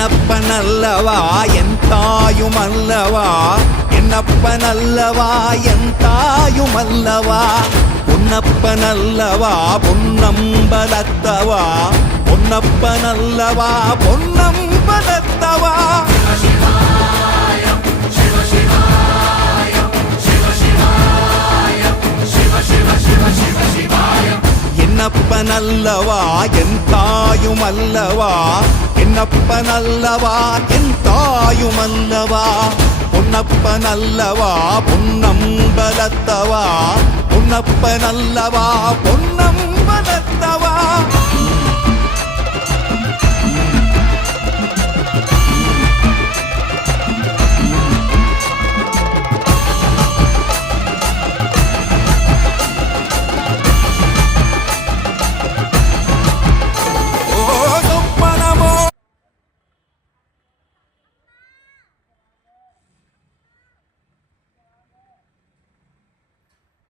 என்னப்பனல்லவா என் தாயுமல்லவா, என்னப்பனல்லவா என் தாயுமல்லவா, பொன்னப்பனல்லவா பொன்னம்பலத்தவா, பொன்னப்பனல்லவா பொன்னம்பலத்தவா. என்னப்பனல்லவா என் தாயுமல்லவா, என்னப்பனல்லவா என் தாயுமல்லவா, பொன்னப்பனல்லவா பொன்னம்பலத்தவா, பொன்னப்பனல்லவா பொன்னம்பலத்தவா.